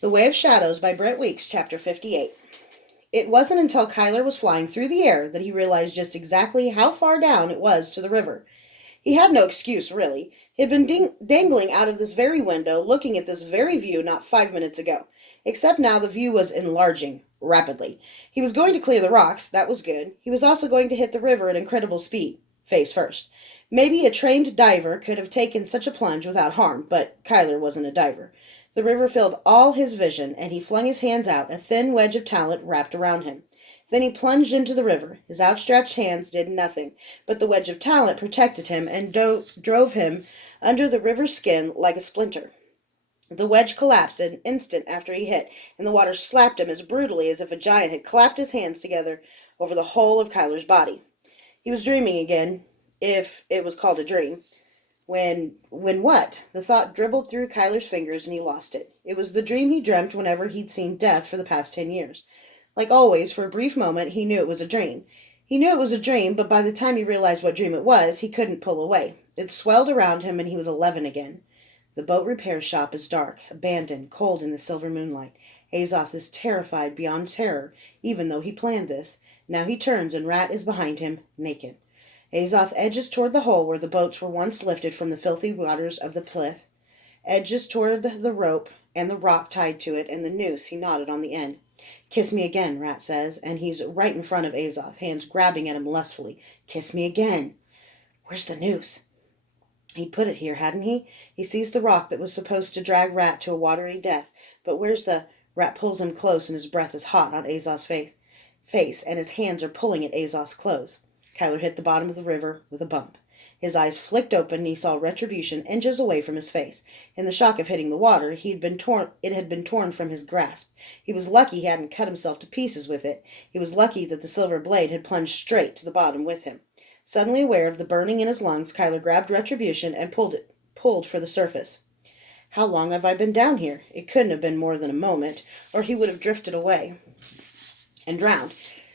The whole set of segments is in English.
The Way of Shadows by Brent Weeks, Chapter 58. It wasn't until Kyler was flying through the air that he realized just exactly how far down it was to the river. He had no excuse, really. He had been dangling out of this very window, looking at this very view not 5 minutes ago. Except now the view was enlarging rapidly. He was going to clear the rocks, that was good. He was also going to hit the river at incredible speed, face first. Maybe a trained diver could have taken such a plunge without harm, but Kyler wasn't a diver. The river filled all his vision, and he flung his hands out, a thin wedge of talent wrapped around him. Then he plunged into the river. His outstretched hands did nothing, but the wedge of talent protected him and drove him under the river's skin like a splinter. The wedge collapsed an instant after he hit, and the water slapped him as brutally as if a giant had clapped his hands together over the whole of Kyler's body. He was dreaming again, if it was called a dream. When what? The thought dribbled through Kyler's fingers and he lost it. It was the dream he dreamt whenever he'd seen death for the past 10 years. Like always, for a brief moment, he knew it was a dream. He knew it was a dream, but by the time he realized what dream it was, he couldn't pull away. It swelled around him and he was 11 again. The boat repair shop is dark, abandoned, cold in the silver moonlight. Azoth is terrified beyond terror, even though he planned this. Now he turns and Rat is behind him, naked. Azoth edges toward the hole where the boats were once lifted from the filthy waters of the Plith, edges toward the rope and the rock tied to it and the noose he knotted on the end. "Kiss me again," Rat says, and he's right in front of Azoth, hands grabbing at him lustfully. "Kiss me again." "Where's the noose?" He'd put it here, hadn't he? He sees the rock that was supposed to drag Rat to a watery death, but where's the... Rat pulls him close and his breath is hot on Azoth's face, and his hands are pulling at Azoth's clothes. Kyler hit the bottom of the river with a bump. His eyes flicked open and he saw retribution inches away from his face. In the shock of hitting the water, it had been torn from his grasp. He was lucky he hadn't cut himself to pieces with it. He was lucky that the silver blade had plunged straight to the bottom with him. Suddenly aware of the burning in his lungs, Kyler grabbed retribution and pulled for the surface. How long have I been down here? It couldn't have been more than a moment, or he would have drifted away and drowned.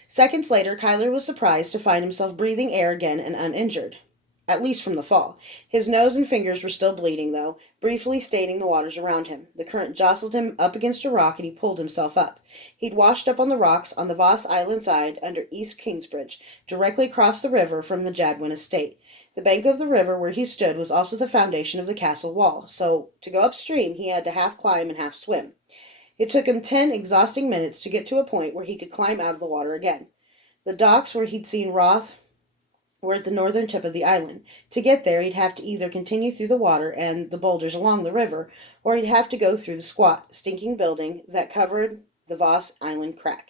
Seconds later, Kyler was surprised to find himself breathing air again and uninjured. At least from the fall. His nose and fingers were still bleeding, though, briefly staining the waters around him. The current jostled him up against a rock, and he pulled himself up. He'd washed up on the rocks on the Voss Island side under East Kingsbridge, directly across the river from the Jadwin estate. The bank of the river where he stood was also the foundation of the castle wall, so to go upstream he had to half climb and half swim. It took him 10 exhausting minutes to get to a point where he could climb out of the water again. The docks where he'd seen Roth were at the northern tip of the island. To get there, he'd have to either continue through the water and the boulders along the river, or he'd have to go through the squat, stinking building that covered the Voss Island crack.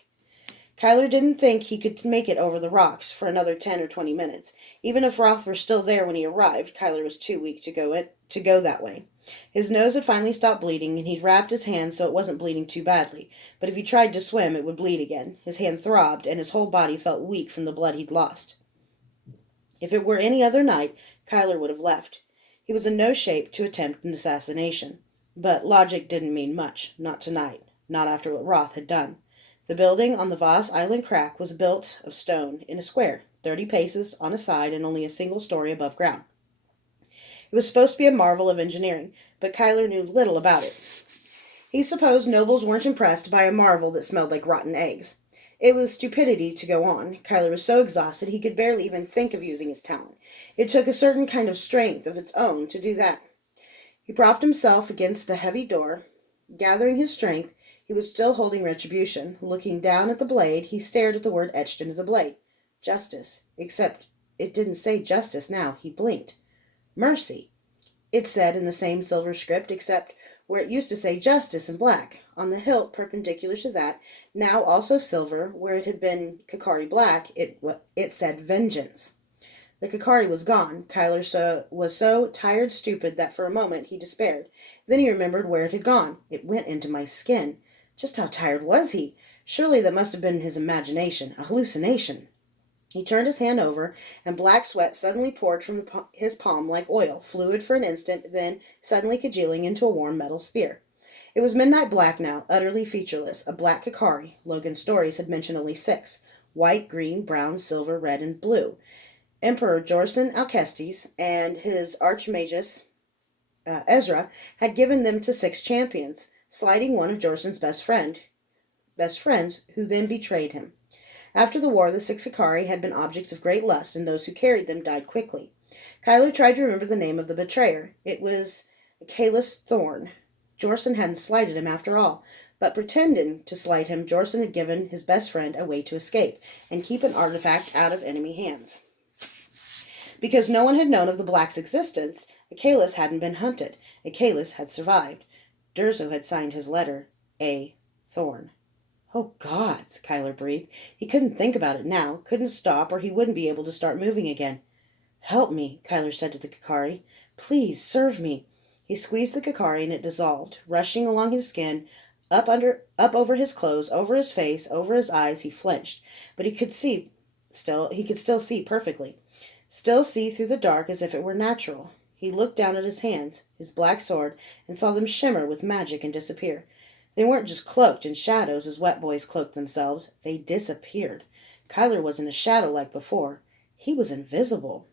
Kyler didn't think he could make it over the rocks for another 10 or 20 minutes. Even if Roth were still there when he arrived, Kyler was too weak to go that way. His nose had finally stopped bleeding, and he'd wrapped his hand so it wasn't bleeding too badly. But if he tried to swim, it would bleed again. His hand throbbed, and his whole body felt weak from the blood he'd lost. If it were any other night, Kyler would have left. He was in no shape to attempt an assassination. But logic didn't mean much, not tonight, not after what Roth had done. The building on the Voss Island crack was built of stone in a square, 30 paces on a side and only a single story above ground. It was supposed to be a marvel of engineering, but Kyler knew little about it. He supposed nobles weren't impressed by a marvel that smelled like rotten eggs. It was stupidity to go on. Kyler was so exhausted he could barely even think of using his talent. It took a certain kind of strength of its own to do that. He propped himself against the heavy door. Gathering his strength, he was still holding retribution. Looking down at the blade, he stared at the word etched into the blade. Justice. Except it didn't say justice now. He blinked. Mercy. It said in the same silver script, except where it used to say justice in black. On the hilt perpendicular to that, now also silver, where it had been Kakari black, it said vengeance. The Kakari was gone. Kyler was so tired stupid that for a moment he despaired. Then he remembered where it had gone. It went into my skin. Just how tired was he? Surely that must have been his imagination, a hallucination. He turned his hand over, and black sweat suddenly poured from his palm like oil, fluid for an instant, then suddenly congealing into a warm metal sphere. It was midnight black now, utterly featureless, a black Kakari. Logan's stories had mentioned only 6. White, green, brown, silver, red, and blue. Emperor Jorson Alcestis and his archmagus Ezra had given them to 6 champions. slighting one of Jorson's best friends, who then betrayed him. After the war, the 6 Ikari had been objects of great lust, and those who carried them died quickly. Kyler tried to remember the name of the betrayer. It was Achilles Thorn. Jorson hadn't slighted him after all, but pretending to slight him, Jorson had given his best friend a way to escape and keep an artifact out of enemy hands. Because no one had known of the Black's existence, Achilles hadn't been hunted. Achilles had survived. Durzo had signed his letter, A. Thorn. Oh, gods, Kyler breathed. He couldn't think about it now, couldn't stop, or he wouldn't be able to start moving again. Help me, Kyler said to the Kikari. Please, serve me. He squeezed the Kikari and it dissolved, rushing along his skin, up over his clothes, over his face, over his eyes. He flinched, but he could still see perfectly. Still see through the dark as if it were natural. He looked down at his hands, his black sword, and saw them shimmer with magic and disappear. They weren't just cloaked in shadows as wet boys cloaked themselves. They disappeared. Kyler wasn't a shadow like before. He was invisible.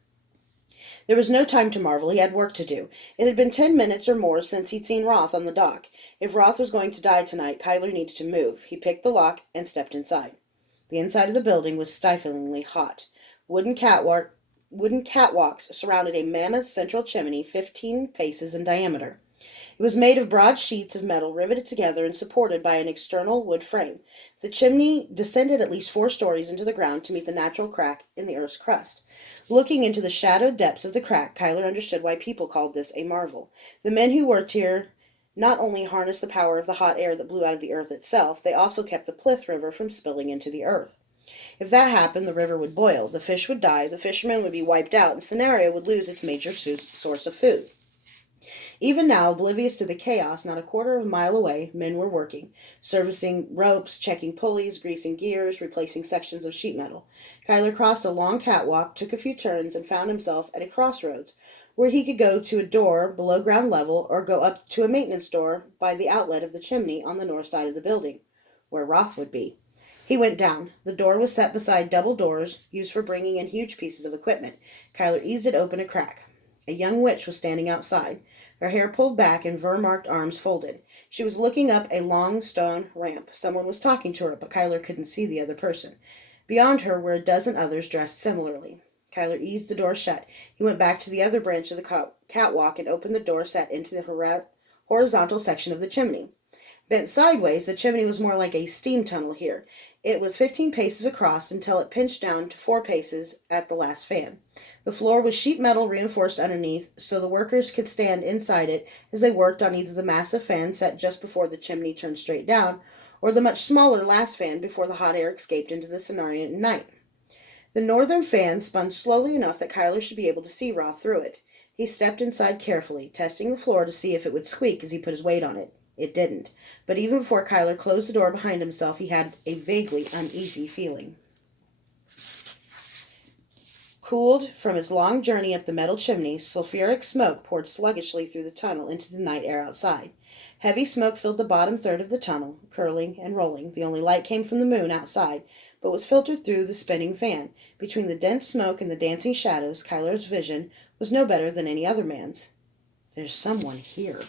There was no time to marvel. He had work to do. It had been 10 minutes or more since he'd seen Roth on the dock. If Roth was going to die tonight, Kyler needed to move. He picked the lock and stepped inside. The inside of the building was stiflingly hot. Wooden catwalks surrounded a mammoth central chimney 15 paces in diameter. It was made of broad sheets of metal riveted together and supported by an external wood frame. The chimney descended at least 4 stories into the ground to meet the natural crack in the earth's crust. Looking into the shadowed depths of the crack, Kyler understood why people called this a marvel. The men who worked here not only harnessed the power of the hot air that blew out of the earth itself, they also kept the Plith River from spilling into the earth. If that happened, the river would boil, the fish would die, the fishermen would be wiped out, and Scenario would lose its major source of food. Even now, oblivious to the chaos, not a quarter of a mile away, men were working, servicing ropes, checking pulleys, greasing gears, replacing sections of sheet metal. Kyler crossed a long catwalk, took a few turns, and found himself at a crossroads, where he could go to a door below ground level or go up to a maintenance door by the outlet of the chimney on the north side of the building, where Roth would be. He went down. The door was set beside double doors used for bringing in huge pieces of equipment. Kyler eased it open a crack. A young witch was standing outside, her hair pulled back and fur-marked arms folded. She was looking up a long stone ramp. Someone was talking to her, but Kyler couldn't see the other person. Beyond her were a dozen others dressed similarly. Kyler eased the door shut. He went back to the other branch of the catwalk and opened the door set into the horizontal section of the chimney. Bent sideways, the chimney was more like a steam tunnel here. It was 15 paces across until it pinched down to 4 paces at the last fan. The floor was sheet metal reinforced underneath, so the workers could stand inside it as they worked on either the massive fan set just before the chimney turned straight down, or the much smaller last fan before the hot air escaped into the scenario at night. The northern fan spun slowly enough that Kyler should be able to see Roth through it. He stepped inside carefully, testing the floor to see if it would squeak as he put his weight on it. It didn't, but even before Kyler closed the door behind himself, he had a vaguely uneasy feeling. Cooled from his long journey up the metal chimney, sulphuric smoke poured sluggishly through the tunnel into the night air outside. Heavy smoke filled the bottom third of the tunnel, curling and rolling. The only light came from the moon outside, but was filtered through the spinning fan. Between the dense smoke and the dancing shadows, Kyler's vision was no better than any other man's. There's someone here.